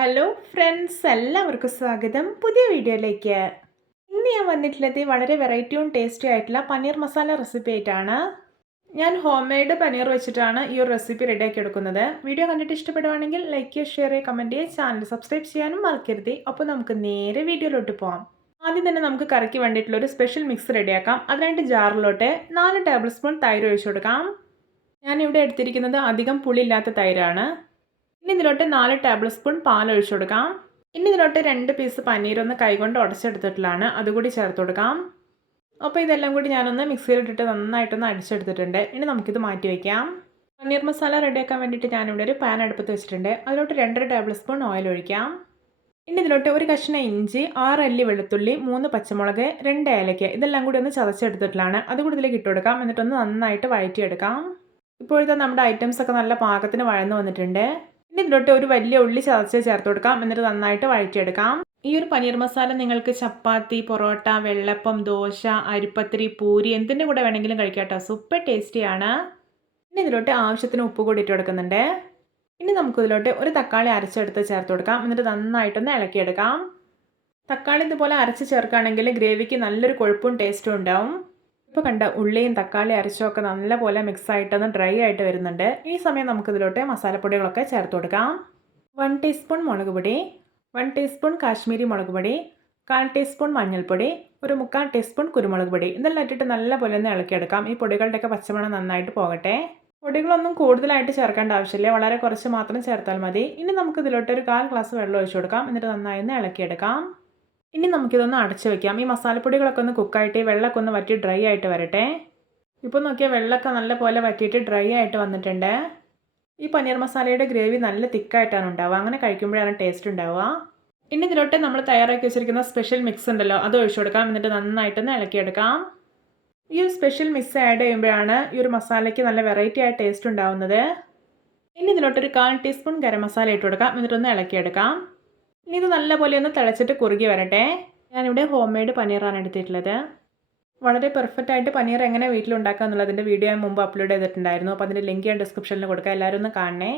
Hello friends, എല്ലാവർക്കും സ്വാഗതം പുതിയ വീഡിയോയിലേക്ക്. ഇന്ന് ഞാൻ വന്നിട്ടുള്ളത് വളരെ വെറൈറ്റിയും ടേസ്റ്റി ആയിട്ടുള്ള പനീർ മസാല റെസിപ്പി ആയിട്ടാണ്. ഞാൻ ഹോം മെയ്ഡ് പനീർ വെച്ചിട്ടാണ് ഈ ഒരു റെസിപ്പി റെഡിയാക്കി എടുക്കുന്നത്. വീഡിയോ കണ്ടിട്ട് ഇഷ്ടപ്പെടുവാണെങ്കിൽ ലൈക്ക് ചെയ്യുക, ഷെയർ ചെയ്യുക, കമൻറ്റ് ചെയ്യുക, ചാനൽ സബ്സ്ക്രൈബ് ചെയ്യാനും മറക്കരുത്. അപ്പോൾ നമുക്ക് നേരെ വീഡിയോയിലോട്ട് പോകാം. ആദ്യം തന്നെ നമുക്ക് കറിക്ക് വേണ്ടിയിട്ടുള്ള ഒരു സ്പെഷ്യൽ മിക്സ് റെഡിയാക്കാം. അതിനായിട്ട് ജാറിലോട്ട് 4 ടേബിൾ സ്പൂൺ തൈര് ഒഴിച്ചു കൊടുക്കാം. ഞാനിവിടെ എടുത്തിരിക്കുന്നത് അധികം പുളിയില്ലാത്ത തൈരാണ്. ഇനി ഇതിലോട്ട് 4 ടേബിൾ സ്പൂൺ പാൽ ഒഴിച്ചു കൊടുക്കാം. ഇനി ഇതിലോട്ട് 2 പീസ് പനീർ ഒന്ന് കൈകൊണ്ട് ഉടച്ചെടുത്തിട്ടുള്ളതാണ്, അതുകൂടി ചേർത്ത് കൊടുക്കാം. അപ്പോൾ ഇതെല്ലാം കൂടി ഞാനൊന്ന് മിക്സിയിലിട്ടിട്ട് നന്നായിട്ടൊന്ന് അടിച്ചെടുത്തിട്ടുണ്ട്. ഇനി നമുക്കിത് മാറ്റി വയ്ക്കാം. പനീർ മസാല റെഡിയാക്കാൻ വേണ്ടിയിട്ട് ഞാനിവിടെ ഒരു പാൻ അടുപ്പത്ത് വെച്ചിട്ടുണ്ട്. അതിലോട്ട് 2.5 ടേബിൾ സ്പൂൺ ഓയിൽ ഒഴിക്കാം. ഇനി ഇതിലോട്ട് ഒരു കഷ്ണം ഇഞ്ചി, 6 അല്ലി വെളുത്തുള്ളി, 3 പച്ചമുളക്, 2 ഏലക്ക ഇതെല്ലാം കൂടി ഒന്ന് ചതച്ചെടുത്തിട്ടുള്ളതാണ്, അതുകൂടി ഇതിലേക്ക് ഇട്ട് കൊടുക്കാം. എന്നിട്ടൊന്ന് നന്നായിട്ട് വഴറ്റിയെടുക്കാം. ഇപ്പോഴത്തെ നമ്മുടെ ഐറ്റംസ് ഒക്കെ നല്ല പാകത്തിന് വഴന്നു വന്നിട്ടുണ്ട്. ഇനി ഇതിലോട്ട് ഒരു വലിയ ഉള്ളി ചതച്ച് ചേർത്ത് കൊടുക്കാം. എന്നിട്ട് നന്നായിട്ട് വഴറ്റിയെടുക്കാം. ഈ ഒരു പനീർ മസാല നിങ്ങൾക്ക് ചപ്പാത്തി, പൊറോട്ട, വെള്ളപ്പം, ദോശ, അരിപ്പത്തിരി, പൂരി എന്തിൻ്റെ കൂടെ വേണമെങ്കിലും കഴിക്കാം കേട്ടോ. സൂപ്പർ ടേസ്റ്റിയാണ്. ഇനി ഇതിലോട്ട് ആവശ്യത്തിന് ഉപ്പ് കൂടി ഇട്ട് കൊടുക്കുന്നുണ്ട്. ഇനി നമുക്കിതിലോട്ട് ഒരു തക്കാളി അരച്ചെടുത്ത് ചേർത്ത് കൊടുക്കാം. എന്നിട്ട് നന്നായിട്ടൊന്ന് ഇളക്കിയെടുക്കാം. തക്കാളി ഇതുപോലെ അരച്ച് ചേർക്കുകയാണെങ്കിൽ ഗ്രേവിക്ക് നല്ലൊരു കൊഴുപ്പും ടേസ്റ്റും ഉണ്ടാവും. ഇപ്പോൾ കണ്ട ഉള്ളിയും തക്കാളി അരച്ചൊക്കെ നല്ലപോലെ മിക്സായിട്ടൊന്ന് ഡ്രൈ ആയിട്ട് വരുന്നുണ്ട്. ഈ സമയം നമുക്കിതിലോട്ട് മസാലപ്പൊടികളൊക്കെ ചേർത്ത് കൊടുക്കാം. 1 ടീസ്പൂൺ മുളക് പൊടി, 1 ടീസ്പൂൺ കാശ്മീരി മുളക് പൊടി, 1/4 ടീസ്പൂൺ മഞ്ഞൾപ്പൊടി, ഒരു 1/4 ടീസ്പൂൺ കുരുമുളക് പൊടി ഇതെല്ലാം ഇട്ടിട്ട് നല്ലപോലെ ഒന്ന് ഇളക്കിയെടുക്കാം. ഈ പൊടികളുടെയൊക്കെ പച്ചമണം നന്നായിട്ട് പോകട്ടെ. പൊടികളൊന്നും കൂടുതലായിട്ട് ചേർക്കേണ്ട ആവശ്യമില്ല, വളരെ കുറച്ച് മാത്രം ചേർത്താൽ മതി. ഇനി നമുക്കിതിലോട്ട് ഒരു 1/4 ഗ്ലാസ് വെള്ളം ഒഴിച്ചു കൊടുക്കാം. എന്നിട്ട് നന്നായി ഒന്ന് ഇളക്കിയെടുക്കാം. ഇനി നമുക്കിതൊന്ന് അടച്ചു വയ്ക്കാം. ഈ മസാലപ്പൊടികളൊക്കെ ഒന്ന് കുക്കായിട്ട് വെള്ളമൊക്കെ ഒന്ന് വറ്റി ഡ്രൈ ആയിട്ട് വരട്ടെ. ഇപ്പോൾ നോക്കിയാൽ വെള്ളമൊക്കെ നല്ല പോലെ വറ്റിയിട്ട് ഡ്രൈ ആയിട്ട് വന്നിട്ടുണ്ട്. ഈ പനീർ മസാലയുടെ ഗ്രേവി നല്ല തിക്കായിട്ടാണ് ഉണ്ടാവുക, അങ്ങനെ കഴിക്കുമ്പോഴാണ് ടേസ്റ്റ് ഉണ്ടാവുക. ഇനി ഇതിലോട്ട് നമ്മൾ തയ്യാറാക്കി വെച്ചിരിക്കുന്ന സ്പെഷ്യൽ മിക്സ് ഉണ്ടല്ലോ, അത് ഒഴിച്ചു കൊടുക്കാം. എന്നിട്ട് നന്നായിട്ടൊന്ന് ഇളക്കിയെടുക്കാം. ഈ ഒരു സ്പെഷ്യൽ മിക്സ് ആഡ് ചെയ്യുമ്പോഴാണ് ഈ ഒരു മസാലയ്ക്ക് നല്ല വെറൈറ്റി ആയ ടേസ്റ്റ് ഉണ്ടാവുന്നത്. ഇനി ഇതിലോട്ടൊരു 1/4 ടീസ്പൂൺ ഗരം മസാല ഇട്ട് കൊടുക്കാം. എന്നിട്ടൊന്ന് ഇളക്കിയെടുക്കാം. ഇനി ഇത് നല്ലപോലെ ഒന്ന് തിളച്ചിട്ട് കുറുകി വരട്ടെ. ഞാനിവിടെ ഹോം മെയ്ഡ് പനീറാണ് എടുത്തിട്ടുള്ളത്. വളരെ പെർഫെക്റ്റ് ആയിട്ട് പനീർ എങ്ങനെ വീട്ടിലുണ്ടാക്കുക എന്നുള്ളതിൻ്റെ വീഡിയോ ഞാൻ മുമ്പ് അപ്ലോഡ് ചെയ്തിട്ടുണ്ടായിരുന്നു. അപ്പോൾ അതിൻ്റെ ലിങ്ക് ഞാൻ ഡിസ്ക്രിപ്ഷനിൽ കൊടുക്കാം, എല്ലാവരും ഒന്ന് കാണണേ.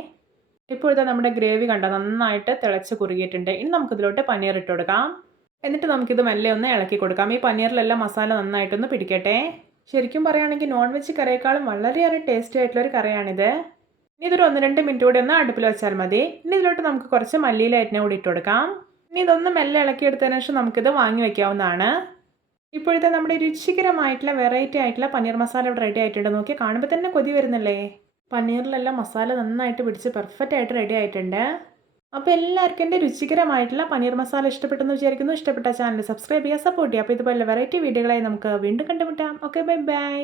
ഇപ്പോഴത്തെ നമ്മുടെ ഗ്രേവി കണ്ടോ നന്നായിട്ട് തിളച്ച് കുറുകിയിട്ടുണ്ട്. ഇനി നമുക്കിതിലോട്ട് പനീർ ഇട്ട് കൊടുക്കാം. എന്നിട്ട് നമുക്കിത് മെല്ലെ ഒന്ന് ഇളക്കി കൊടുക്കാം. ഈ പനീറിലെല്ലാം മസാല നന്നായിട്ടൊന്ന് പിടിക്കട്ടെ. ശരിക്കും പറയുകയാണെങ്കിൽ നോൺ വെജ് കറിയേക്കാളും വളരെയേറെ ടേസ്റ്റി ആയിട്ടുള്ളൊരു കറിയാണിത്. ഇനി ഇതൊരു 1-2 മിനിറ്റ് കൂടി ഒന്ന് അടുപ്പിൽ വെച്ചാൽ മതി. ഇനി ഇതിലോട്ട് നമുക്ക് കുറച്ച് മല്ലിയില അരിഞ്ഞ കൂടി ഇട്ട് കൊടുക്കാം. ഇനി ഇതൊന്ന് മെല്ലെ ഇളക്കിയെടുത്തതിന് ശേഷം നമുക്കിത് വാങ്ങി വയ്ക്കാവുന്നതാണ്. ഇപ്പോഴത്തെ നമ്മുടെ രുചികരമായിട്ടുള്ള വെറൈറ്റി ആയിട്ടുള്ള പനീർ മസാല ഇവിടെ റെഡി ആയിട്ടുണ്ട്. നോക്കി കാണുമ്പോൾ തന്നെ കൊതി വരുന്നില്ലേ. പനീറിലെല്ലാം മസാല നന്നായിട്ട് പിടിച്ച് പെർഫെക്റ്റ് ആയിട്ട് റെഡി ആയിട്ടുണ്ട്. അപ്പോൾ എല്ലാവർക്കും എൻ്റെ രുചികരമായിട്ടുള്ള പനീർ മസാല ഇഷ്ടപ്പെട്ടെന്ന് വിചാരിക്കുന്നു. ഇഷ്ടപ്പെട്ട ചാനൽ സബ്സ്ക്രൈബ് ചെയ്യുക, സപ്പോർട്ട് ചെയ്യുക. അപ്പോൾ ഇതുപോലെ വെറൈറ്റി വീഡിയോകളായി നമുക്ക് വീണ്ടും കണ്ടുമുട്ടാം. Okay, bye bye.